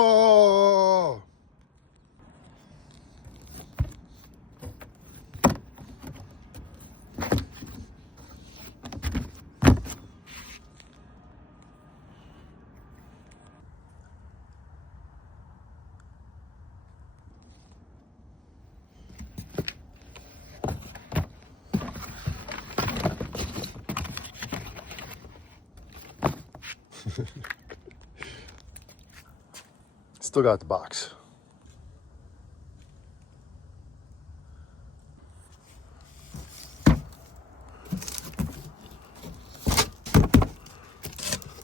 Oh! Still got the box.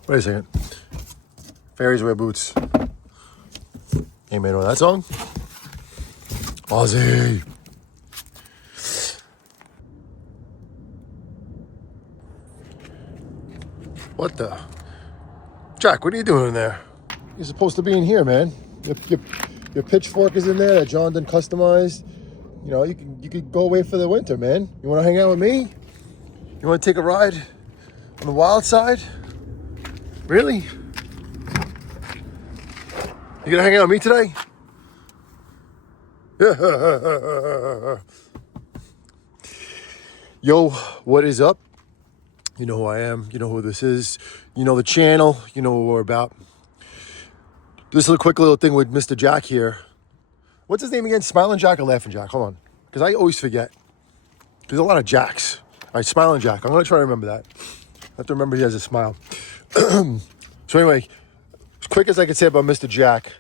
Wait a second. Fairies wear boots. Anybody know that song? Ozzy. What the? Jack, what are you doing in there? You're supposed to be in here, man. Your pitchfork is in there that John done customized. You know, you could go away for the winter, man. You want to hang out with me? You want to take a ride on the wild side? Really? You gonna hang out with me today? Yo, what is up? You know who I am. You know who this is. You know the channel. You know what we're about. This is a quick little thing with Mr. Jack here. What's his name again? Smiling Jack or Laughing Jack? Hold on. Because I always forget. There's a lot of Jacks. All right, Smiling Jack. I'm going to try to remember that. I have to remember he has a smile. So anyway, as quick as I could say about Mr. Jack,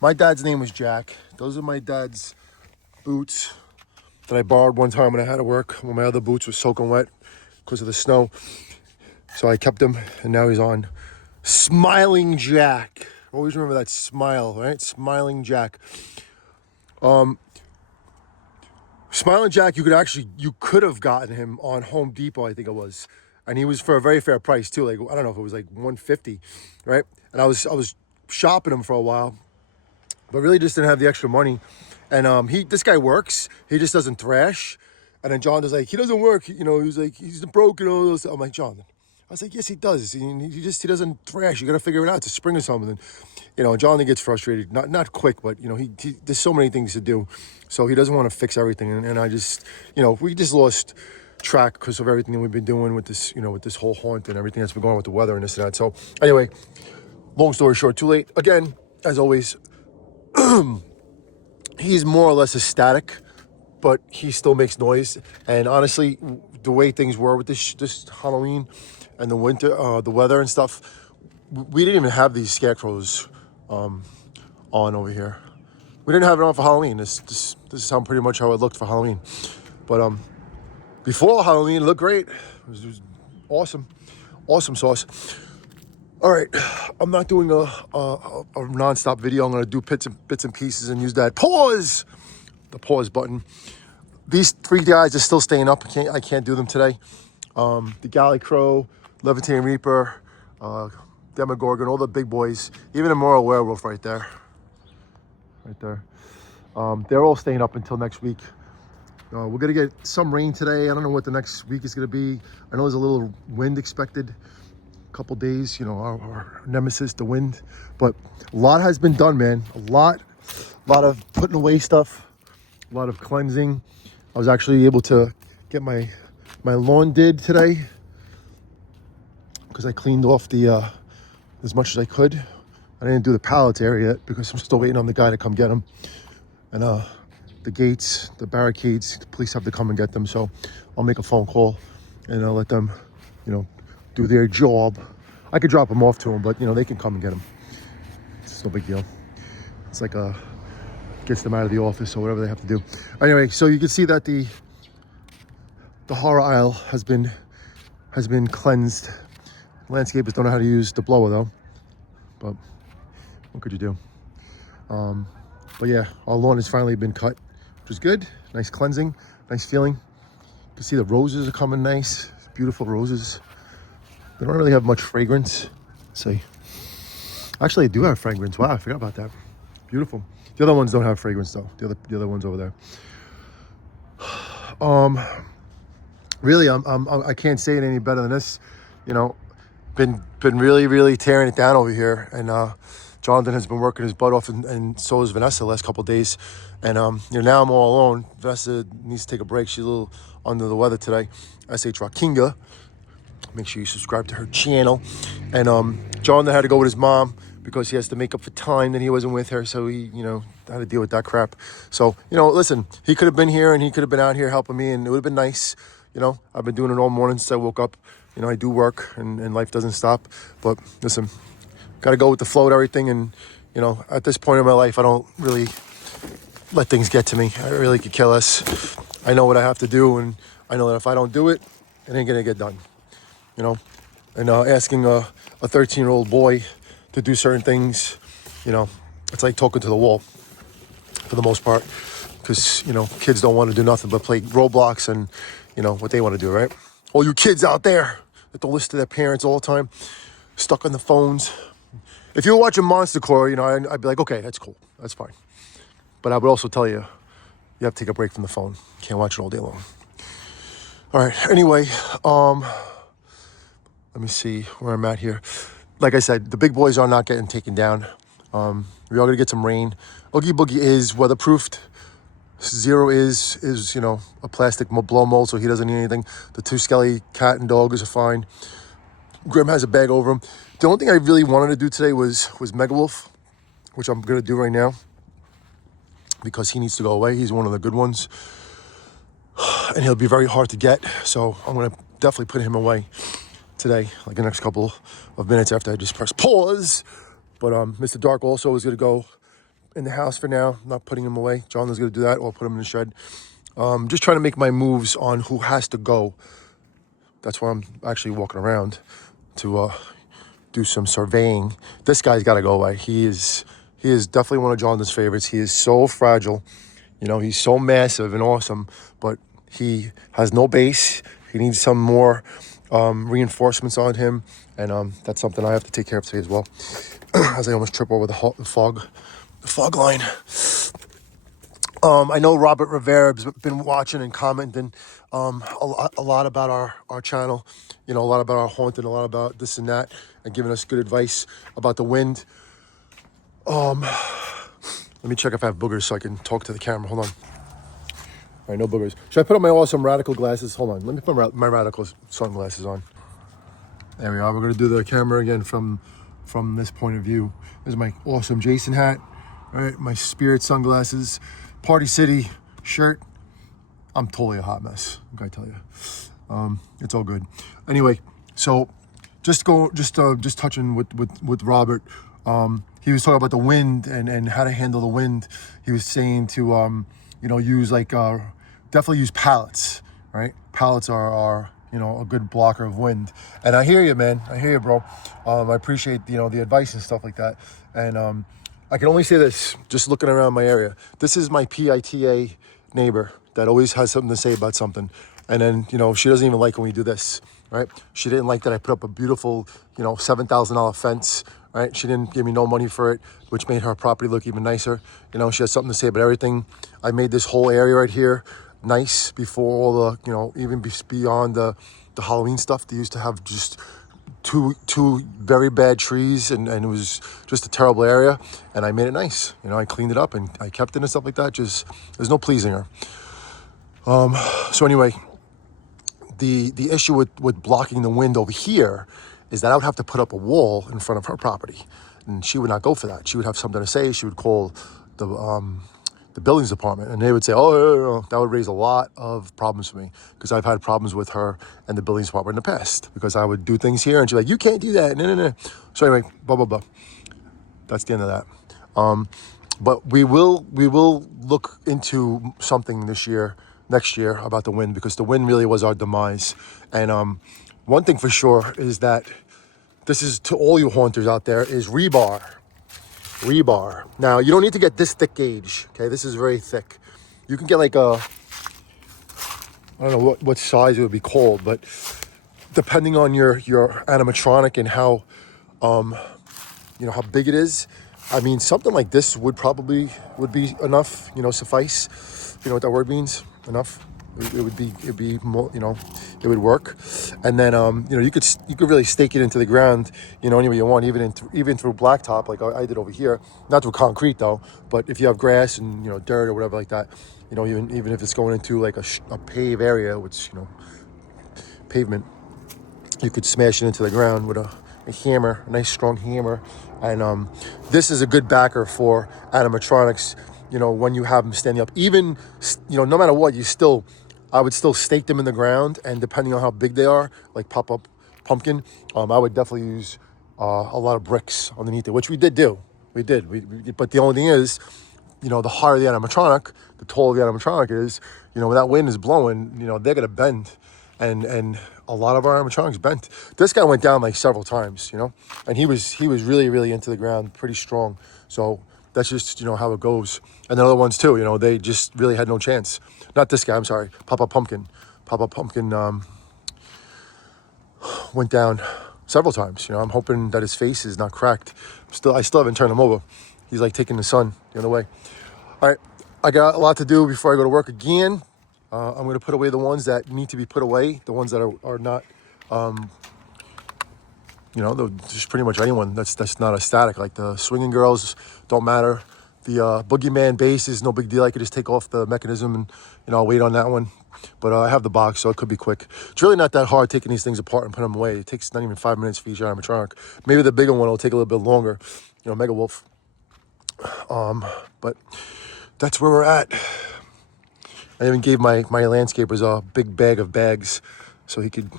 my dad's name was Jack. Those are my dad's boots that I borrowed one time when I had to work, when my other boots were soaking wet because of the snow. So I kept them, and now he's on Smiling Jack. Always remember that smile, right? Smiling Jack. Smiling Jack, you could have gotten him on Home Depot, I think it was. And he was for a very fair price too. Like, I don't know if it was like $150, right? And I was shopping him for a while, but really just didn't have the extra money. And this guy works. He just doesn't thrash. And then John was like, he doesn't work. You know, he was like, he's broken all those. I'm like, John. I was like, yes, he does. He doesn't thrash. You got to figure it out. It's a spring or something. You know, John gets frustrated. Not quick, but you know, there's so many things to do, so he doesn't want to fix everything. And I just, you know, we just lost track because of everything that we've been doing with this, you know, with this whole haunt and everything that's been going on with the weather and this and that. So anyway, long story short, too late. Again, as always, he's more or less ecstatic, but he still makes noise. And honestly, the way things were with this Halloween and the winter, the weather and stuff, we didn't even have these scarecrows on over here. We didn't have it on for Halloween. This is how pretty much how it looked for Halloween. But before Halloween, it looked great. It was awesome sauce. All right, I'm not doing a non-stop video. I'm gonna do bits and pieces and use that the pause button. These three guys are still staying up. I can't do them today. The Galley Crow, Levitating Reaper, Demogorgon, all the big boys, even a Moral Werewolf right there. They're all staying up until next week. We're going to get some rain today. I don't know what the next week is going to be. I know there's a little wind expected. A couple days, you know, our nemesis, the wind. But a lot has been done, man. A lot of putting away stuff, a lot of cleansing. I was actually able to get my lawn did today because I cleaned off the as much as I could. I didn't do the pallets area yet because I'm still waiting on the guy to come get them. And the gates, the barricades, the police have to come and get them. So I'll make a phone call and I'll let them, you know, do their job. I could drop them off to them, but you know, they can come and get them. It's no big deal. It's like gets them out of the office or whatever they have to do. Anyway, so you can see that the horror aisle has been cleansed. Landscapers don't know how to use the blower though, but what could you do? But yeah, our lawn has finally been cut, which is good. Nice cleansing, nice feeling. You can see the roses are coming nice, beautiful roses. They don't really have much fragrance. Let's see. Actually, they do have fragrance. Wow, I forgot about that. Beautiful. The other ones don't have fragrance though. The other ones over there. Really, I can't say it any better than this. You know, been really tearing it down over here, and Jonathan has been working his butt off, and so has Vanessa the last couple of days. And now I'm all alone. Vanessa needs to take a break. She's a little under the weather today. SH Rockinga. Make sure you subscribe to her channel. And Jonathan had to go with his mom because he has to make up for time that he wasn't with her. So he, had to deal with that crap. So, listen, he could have been here and he could have been out here helping me, and it would have been nice. I've been doing it all morning since I woke up. I do work and life doesn't stop. But listen, got to go with the flow of everything. And, at this point in my life, I don't really let things get to me. I really could care less. I know what I have to do, and I know that if I don't do it, it ain't going to get done. And asking a 13-year-old boy to do certain things, it's like talking to the wall for the most part, because, kids don't want to do nothing but play Roblox and, what they want to do, right? All you kids out there that don't listen to their parents all the time, stuck on the phones. If you were watching Monster Core, I'd be like, okay, that's cool. That's fine. But I would also tell you, you have to take a break from the phone. You can't watch it all day long. All right. Anyway, let me see where I'm at here. Like I said, the big boys are not getting taken down. We are going to get some rain. Oogie Boogie is weatherproofed. Zero is a plastic blow mold, so he doesn't need anything. The two Skelly cat and dogs are fine. Grim has a bag over him. The only thing I really wanted to do today was Mega Wolf, which I'm going to do right now because he needs to go away. He's one of the good ones, and he'll be very hard to get. So I'm going to definitely put him away today, like the next couple of minutes after I just press pause. But Mr. Dark also is going to go in the house for now, not putting him away. John is going to do that, or put him in the shed. Just trying to make my moves on who has to go. That's why I'm actually walking around to do some surveying. This guy's got to go away. He is definitely one of Jonathan's favorites. He is so fragile. He's so massive and awesome, but he has no base. He needs some more reinforcements on him, and that's something I have to take care of today as well. As I almost trip over the fog line. I know Robert Rivera has been watching and commenting a lot about our channel, a lot about our haunting, a lot about this and that, and giving us good advice about the wind. Let me check if I have boogers so I can talk to the camera. Hold on. All right, no boogers. Should I put on my awesome Radical glasses? Hold on. Let me put my Radical sunglasses on. There we are. We're going to do the camera again from this point of view. This is my awesome Jason hat. All right, my Spirit sunglasses, Party City shirt. I'm totally a hot mess, I gotta tell you. It's all good. Anyway, so just touching with Robert. He was talking about the wind and how to handle the wind. He was saying to use definitely use pallets, right? Pallets are a good blocker of wind. And I hear you, man. I hear you, bro. I appreciate the advice and stuff like that. And I can only say this, just looking around my area. This is my PITA neighbor that always has something to say about something. And then, she doesn't even like when we do this, right? She didn't like that I put up a beautiful, $7,000 fence, right? She didn't give me no money for it, which made her property look even nicer. She has something to say about everything. I made this whole area right here nice before all the, even beyond the Halloween stuff. They used to have just two very bad trees, and it was just a terrible area, and I made it nice. I cleaned it up and I kept it and stuff like that. Just there's no pleasing her. So anyway, the issue with blocking the wind over here is that I would have to put up a wall in front of her property, and she would not go for that. She would have something to say. She would call the buildings department, and they would say, oh, that would raise a lot of problems for me, because I've had problems with her and the buildings department in the past, because I would do things here and she's like, you can't do that. No. So anyway, blah, blah, blah. That's the end of that. But we will look into something next year about the wind, because the wind really was our demise. And one thing for sure is that this is to all you haunters out there, is rebar. Now, you don't need to get this thick gauge, okay? This is very thick. You can get like I don't know what size it would be called, but depending on your animatronic and how big it is, I mean, something like this would be enough, suffice. You know what that word means? Enough. It'd be more, it would work. And then you could really stake it into the ground, any way you want, even through blacktop like I did over here, not through concrete though, but if you have grass and dirt or whatever like that, even if it's going into like a paved area, which pavement, you could smash it into the ground with a hammer, a nice strong hammer. And this is a good backer for animatronics, when you have them standing up. Even, no matter what, I would still stake them in the ground, and depending on how big they are, like pop-up pumpkin, I would definitely use a lot of bricks underneath it, which we did do. We did. But the only thing is, the higher the animatronic, the taller the animatronic is, when that wind is blowing, they're going to bend. And a lot of our animatronics bent. This guy went down like several times, and he was really, really into the ground, pretty strong. So that's just, how it goes. And the other ones too, they just really had no chance. Not this guy, I'm sorry, Papa Pumpkin. Papa Pumpkin went down several times. I'm hoping that his face is not cracked. I still haven't turned him over. He's like taking the sun the other way. All right, I got a lot to do before I go to work again. I'm going to put away the ones that need to be put away, the ones that are not, just pretty much anyone that's not a static. Like the swinging girls don't matter. The boogeyman base is no big deal. I could just take off the mechanism and, I'll wait on that one. But I have the box, so it could be quick. It's really not that hard taking these things apart and putting them away. It takes not even 5 minutes for each animatronic. Maybe the bigger one will take a little bit longer, Mega Wolf. But that's where we're at. I even gave my landscapers a big bag of bags so he could,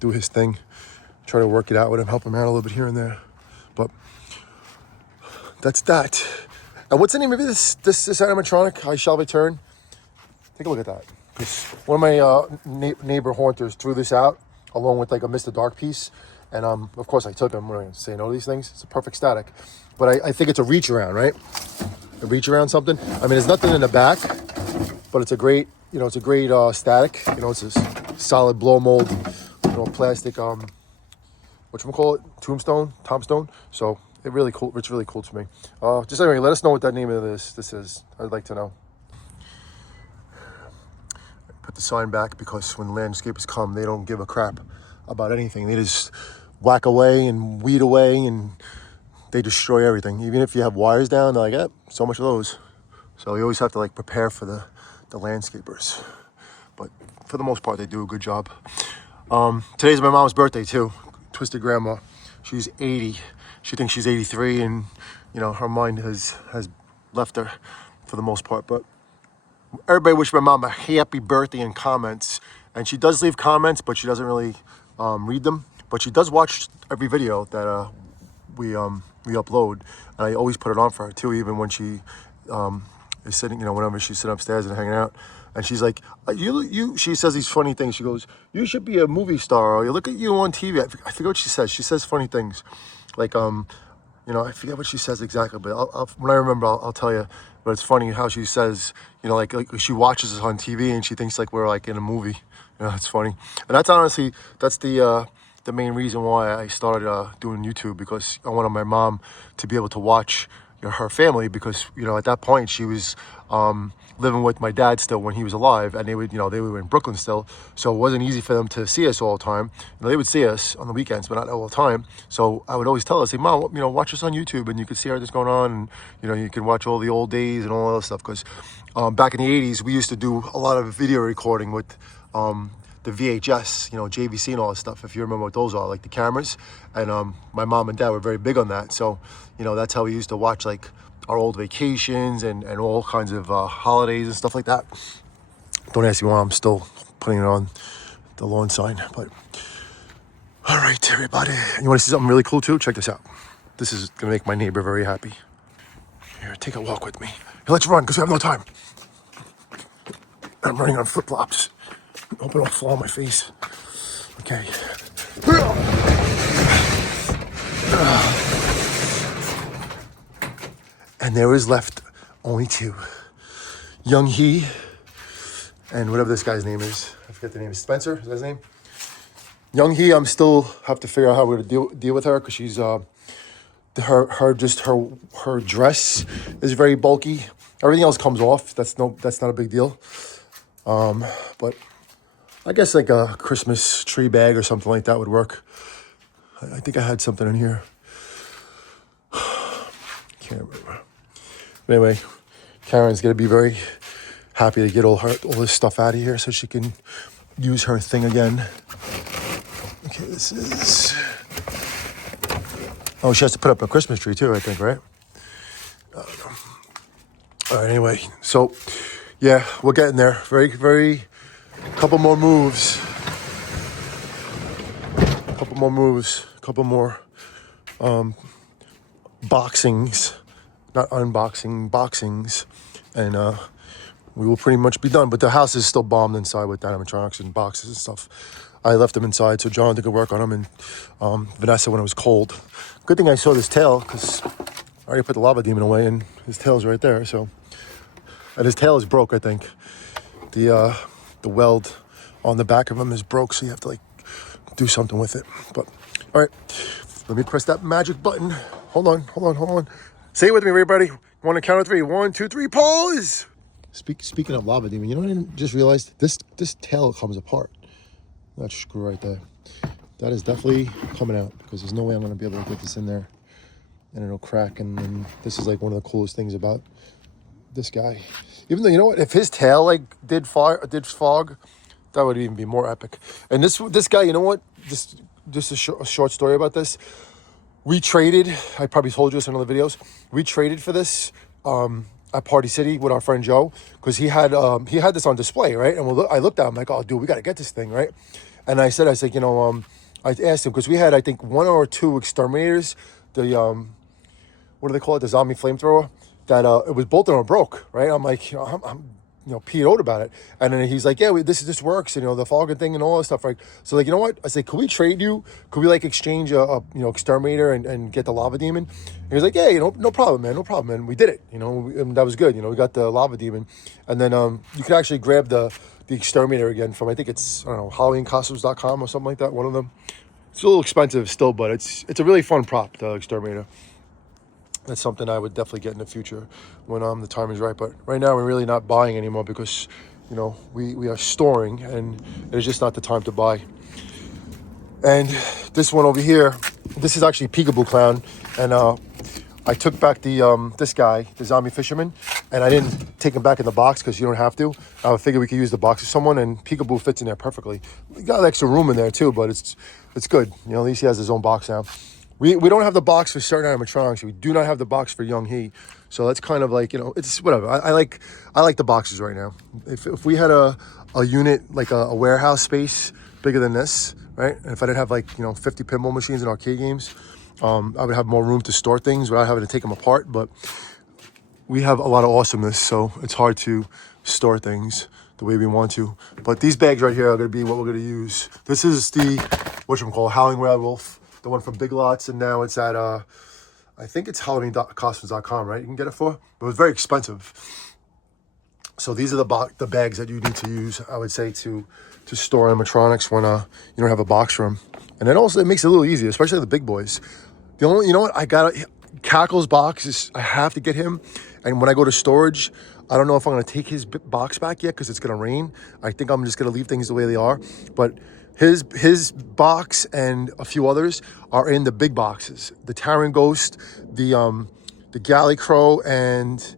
do his thing. Try to work it out with him, help him out a little bit here and there. But that's that. And what's the name of this animatronic I shall return? Take a look at that. Because one of my neighbor haunters threw this out along with like a Mr. Dark piece. And of course I took them. We're going to say no to these things. It's a perfect static. But I think it's a reach around, right? A reach around something. I mean, there's nothing in the back. But it's a great, static. It's a solid blow mold, plastic, whatchamacallit, tombstone. So it's really cool to me. Just anyway, let us know what that name of this is. I'd like to know. Put the sign back because when landscapers come, they don't give a crap about anything. They just whack away and weed away and they destroy everything. Even if you have wires down, they're like, so much of those. So you always have to prepare for the landscapers, but for the most part they do a good job. Today's my mom's birthday too. Twisted grandma, she's 80. She thinks she's 83, and her mind has left her for the most part. But everybody wish my mom a happy birthday in comments, and she does leave comments, but she doesn't really read them. But she does watch every video that we upload, and I always put it on for her too, even when she is sitting, whenever she's sitting upstairs and hanging out. And she's like, she says these funny things. She goes, you should be a movie star, or you look at you on TV. I forget what she says. She says funny things. Like, I forget what she says exactly, but when I remember, I'll tell you. But it's funny how she says, like she watches us on TV and she thinks like we're like in a movie. It's funny. And that's honestly, that's the main reason why I started doing YouTube, because I wanted my mom to be able to watch her family, because at that point she was living with my dad still when he was alive, and they were in Brooklyn still, so it wasn't easy for them to see us all the time. They would see us on the weekends, but not all the time. So I would always tell her, say, Mom, watch us on YouTube, and you can see everything's going on, and you can watch all the old days and all that stuff. Because back in the 80s, we used to do a lot of video recording with the VHS, JVC and all that stuff, if you remember what those are, like the cameras. And my mom and dad were very big on that. So, that's how we used to watch like our old vacations and all kinds of holidays and stuff like that. Don't ask me why I'm still putting it on the lawn sign. But all right, everybody. You want to see something really cool too? Check this out. This is going to make my neighbor very happy. Here, take a walk with me. Here, let's run because we have no time. I'm running on flip-flops. I hope I don't fall on my face. Okay. And there is left only two. Young He and whatever this guy's name is. I forget the name. Spencer, is that his name? Young He, I'm still have to figure out how we're gonna deal with her, because she's her dress is very bulky. Everything else comes off. That's not a big deal. But I guess like a Christmas tree bag or something like that would work. I think I had something in here. Can't remember. Anyway, Karen's gonna be very happy to get all this stuff out of here so she can use her thing again. Okay, this is. Oh, she has to put up a Christmas tree too, I think, right? I don't know. All right, anyway, so yeah, we're getting there. Very, couple more moves. Couple more boxings, not unboxing, boxings, and we will pretty much be done. But the house is still bombed inside with animatronics and boxes and stuff. I left them inside so Jonathan could work on them, and Vanessa when it was cold. Good thing I saw this tail, because I already put the lava demon away and his tail's right there. So, and his tail is broke, I think. The weld on the back of him is broke, so you have to like do something with it. But all right, let me press that magic button. Hold on. Say it with me, everybody. Want to count to 3? 1, 2, 3, pause. Speaking of lava demon, you know what I just realized? This tail comes apart. That screw right there. That is definitely coming out, because there's no way I'm going to be able to get this in there and it'll crack. And this is like one of the coolest things about this guy. Even though, you know what, if his tail like did fog, that would even be more epic. And this guy, you know what, just a short story about this. We traded, I probably told you this in other videos, we traded for this at Party City with our friend Joe, because he had this on display, right? And I looked at him like, oh dude, we got to get this thing, right? And I said, you know, I asked him, because we had, I think, 1 or 2 exterminators, the what do they call it, the zombie flamethrower, that it was bolted or broke, right? I'm like, you know, I'm PO'd about it. And then he's like, yeah, this works, and, you know, the fogging thing and all that stuff, right? So, like, you know what? I said, could we trade you? Could we, like, exchange a exterminator and get the lava demon? And he was like, yeah, you know, no problem, man, no problem. And we did it, you know, and that was good. You know, we got the lava demon. And then you could actually grab the exterminator again from, I think it's, I don't know, HalloweenCostumes.com or something like that, one of them. It's a little expensive still, but it's a really fun prop, the exterminator. That's something I would definitely get in the future when the time is right. But right now we're really not buying anymore, because, you know, we are storing, and it's just not the time to buy. And this one over here, this is actually Peekaboo Clown, and I took back the this guy, the zombie fisherman, and I didn't take him back in the box because you don't have to. I figured we could use the box for someone, and Peekaboo fits in there perfectly. We got extra room in there too, but it's good. You know, at least he has his own box now. We don't have the box for certain animatronics. We do not have the box for Young He. So that's kind of like, you know, it's whatever. I like the boxes right now. If we had a unit, like a warehouse space bigger than this, right? And if I didn't have, like, you know, 50 pinball machines and arcade games, I would have more room to store things without having to take them apart. But we have a lot of awesomeness, so it's hard to store things the way we want to. But these bags right here are going to be what we're going to use. This is the, whatchamacallit, Howling Werewolf. The one from Big Lots, and now it's at I think it's HalloweenCostumes.com, right? You can get it for, but it was very expensive. So these are the bags that you need to use, I would say, to store animatronics when you don't have a box for them. And then also it makes it a little easier, especially the big boys. The only, you know what, I got Cackle's box is, I have to get him. And when I go to storage, I don't know if I'm going to take his box back yet, because it's going to rain. I think I'm just going to leave things the way they are. But his box and a few others are in the big boxes. The Terran Ghost, the Galley Crow, and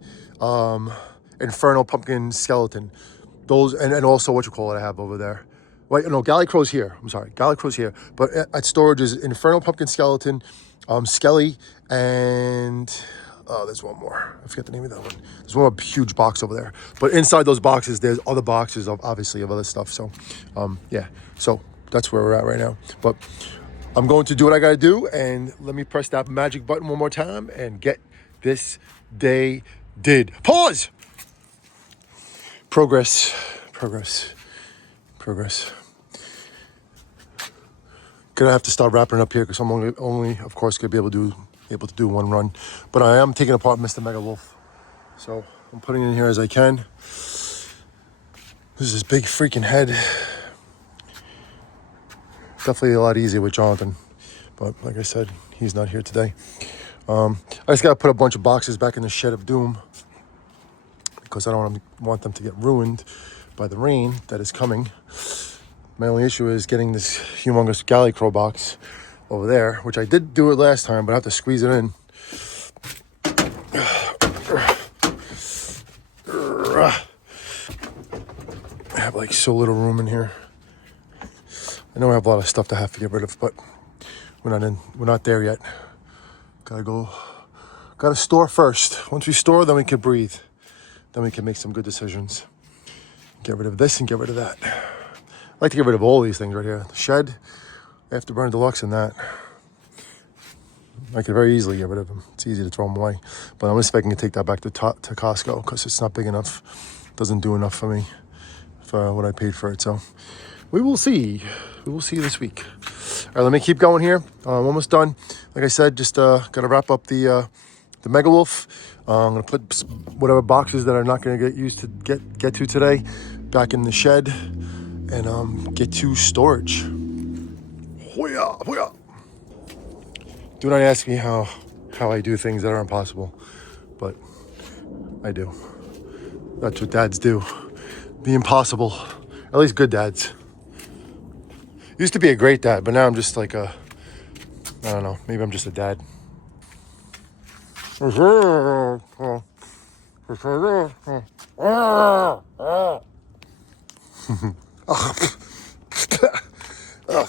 Infernal Pumpkin Skeleton. Those, and also I have over there. Wait, no, Galley Crow's here. I'm sorry, Galley Crow's here. But at storage is Infernal Pumpkin Skeleton, Skelly, and there's one more. I forget the name of that one. There's one huge box over there. But inside those boxes, there's other boxes of other stuff. So, yeah. So that's where we're at right now. But I'm going to do what I got to do, and let me press that magic button one more time and get this day did. Pause. Progress. Gonna have to start wrapping it up here, because I'm only, of course, gonna be able to do one run. But I am taking apart Mr. Mega Wolf, so I'm putting it in here as I can. This is his big freaking head. Definitely a lot easier with Jonathan, but like I said, he's not here today. I just gotta put a bunch of boxes back in the Shed of Doom, because I don't want them to get ruined. by the rain that is coming. My only issue is getting this humongous galley crow box over there, which I did do it last time, but I have to squeeze it in. I have like so little room in here. I know I have a lot of stuff to have to get rid of, but we're not there yet. Gotta store first. Once we store, then we can breathe. Then we can make some good decisions. Get rid of this and get rid of that. I like to get rid of all these things right here. The shed, Afterburner Deluxe, and that. I could very easily get rid of them. It's easy to throw them away. But I'm just expecting to take that back to Costco because it's not big enough. Doesn't do enough for me for what I paid for it. So we will see. We will see this week. All right, let me keep going here. I'm almost done. Like I said, just gotta wrap up the Mega Wolf. I'm gonna put whatever boxes that are not gonna get used to get to today back in the shed and get to storage. Hoo-yah, hoo-yah. Do not ask me how I do things that are impossible, but I do. That's what dads do. The impossible. At least good dads. Used to be a great dad, but now I'm just like I don't know, maybe I'm just a dad. Ugh,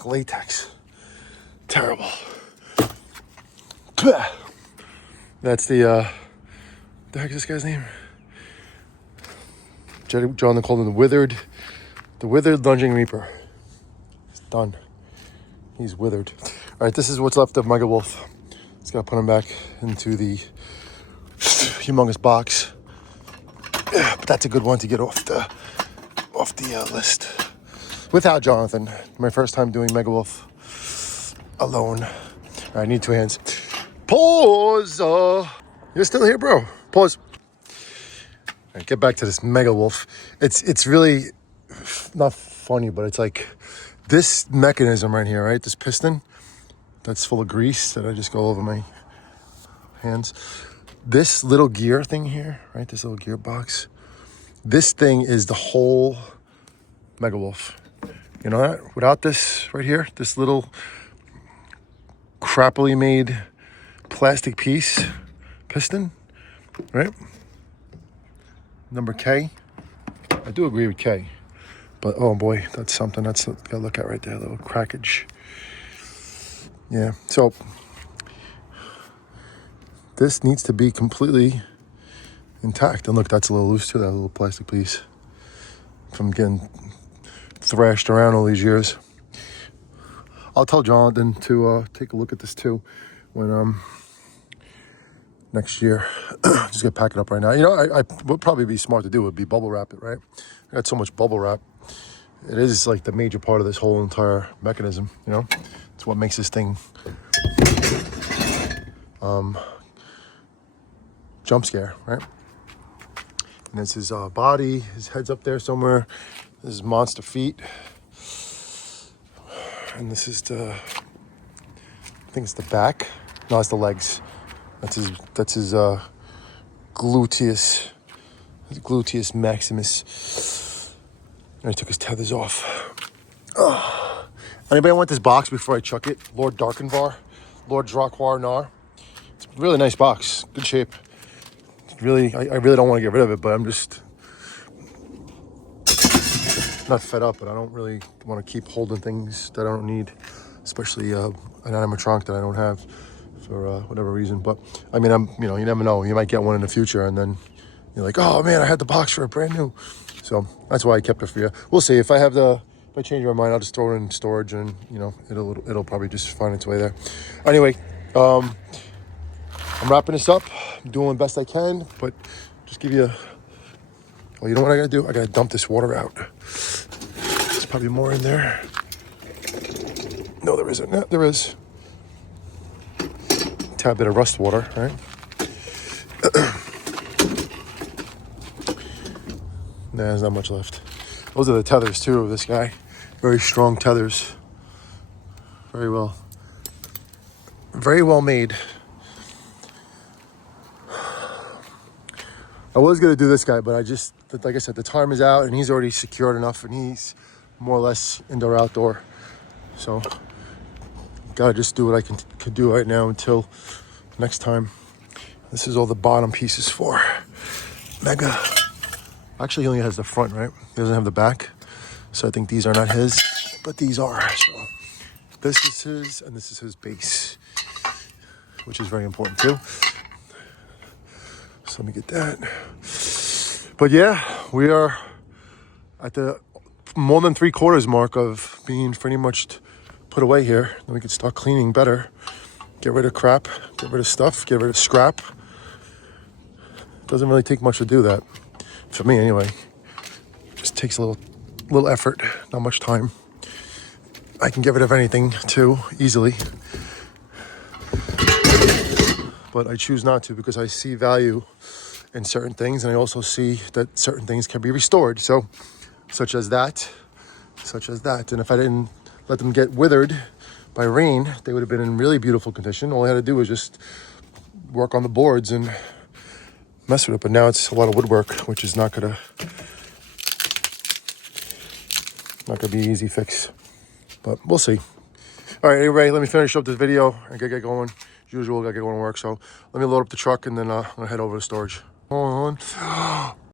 latex. Terrible. That's the heck is this guy's name? John called him the withered lunging reaper. It's done. He's withered. All right, this is what's left of Mega Wolf. Just gotta put him back into the humongous box. But that's a good one to get off the list. Without Jonathan, my first time doing Mega Wolf alone. All right, I need two hands. Pause. You're still here, bro. Pause. All right, get back to this Mega Wolf. It's really not funny, but it's like this mechanism right here, right? This piston that's full of grease that I just go over my hands. This little gear thing here, right? This little gear box. This thing is the whole Mega Wolf. You know that? Without this right here, this little crappily made plastic piece, piston, right? Number K. I do agree with K. But oh boy, that's something that's gotta look at right there, a little crackage. Yeah, so this needs to be completely intact. And look, that's a little loose too, that little plastic piece from getting thrashed around all these years. I'll tell Jonathan to take a look at this too when next year. Just gonna pack it up right now. You know, I would probably be smart to do would be bubble wrap it, right? I got so much bubble wrap. It is like the major part of this whole entire mechanism, you know? It's what makes this thing jump scare, right? And this is his body, his head's up there somewhere. This is monster feet. And this is I think it's the back. No, it's the legs. That's his gluteus maximus. And I took his tethers off. Anybody want this box before I chuck it? Lord Drakvar Nar. It's a really nice box. Good shape. Really, I really don't want to get rid of it, but I'm just not fed up, but I don't really want to keep holding things that I don't need, especially an animatronic that I don't have for whatever reason. But I mean, you never know. You might get one in the future, and then you're like, oh man, I had the box for it brand new. So that's why I kept it for you. We'll see if I change my mind, I'll just throw it in storage, and it'll probably just find its way there. Anyway, I'm wrapping this up. I'm doing the best I can, but just give you well, you know what I gotta do? I gotta dump this water out. There's probably more in there. No, there isn't. No, there is. Tad bit of rust water, right? Nah, there's not much left. Those are the tethers too of this guy. Very strong tethers. Very well made. I was gonna do this guy, but I just, like I said, the time is out and he's already secured enough and he's more or less indoor outdoor. So gotta just do what I can do right now until next time. This is all the bottom pieces for Mega. Actually, he only has the front, right? He doesn't have the back. So I think these are not his, but these are. So this is his and this is his base, which is very important too. So let me get that. But yeah, we are at the more than 3/4 mark of being pretty much put away here. Then we can start cleaning better. Get rid of crap, get rid of stuff, get rid of scrap. Doesn't really take much to do that. For me anyway. Just takes a little effort, not much time. I can get rid of anything too, easily. But I choose not to because I see value in certain things and I also see that certain things can be restored. So, such as that. And if I didn't let them get withered by rain, they would have been in really beautiful condition. All I had to do was just work on the boards and mess with it. But now it's a lot of woodwork, which is not gonna be an easy fix. But we'll see. All right, anyway, let me finish up this video. I gotta get going. As usual, I gotta get going to work. So let me load up the truck and then I'm gonna head over to storage. Hold on.